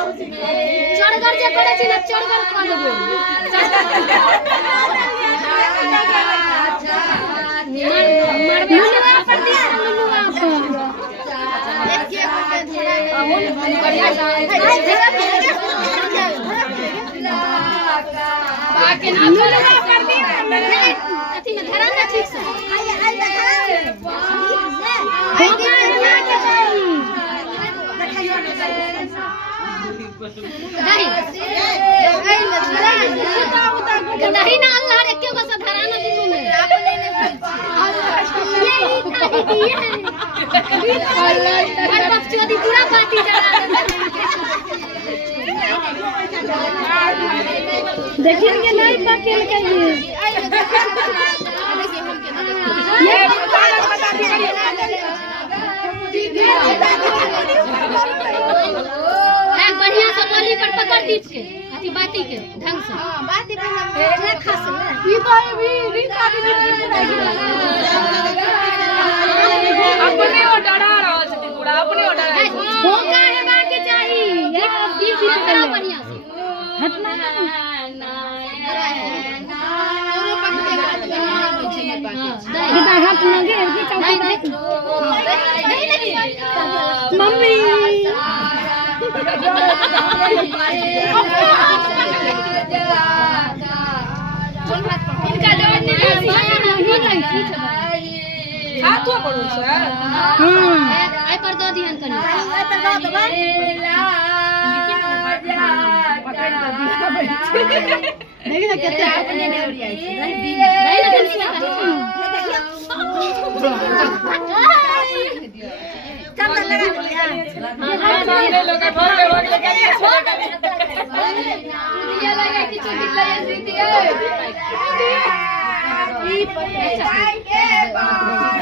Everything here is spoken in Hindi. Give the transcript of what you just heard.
चढ़गर जे करे छी ना चढ़गर खा लेबे लुलुआ पर दिया लुलुआ बाकी ना लुलुआ पर दिया अथी में धरा ना ठीक से नहीं ना अल्लाह रे क्यों बस धराना दिनु में आपने ने ये हर बच्चों दी पूरा पार्टी जला देखिए ये नहीं पकेल के ये बढ़िया से गली पर पकड़ दीजिए अथी बाती के ढंग से हां बाती पे ना खस ई तो भी रीता भी अपने ओ डरा रहल छथि पूरा अपने ओ डरा धोखा हेबा के चाहिए एक दी करा बढ़िया से हटना ना पूरे पकड़े हाथ में पीछे में पाके इधर हाथ में गे की चौकी नहीं मम्मी इनका जवाब नहीं हाथ तो पड़ो से आई पर दो ध्यान करी आई पर दो दबा देखिए ना कितने अपने ने उड़ाई छे नहीं चल लगा दिया सामने लोग भागे भागे लगा दिया लगा कि चोटी लगा दीदी ई पटाई के बाप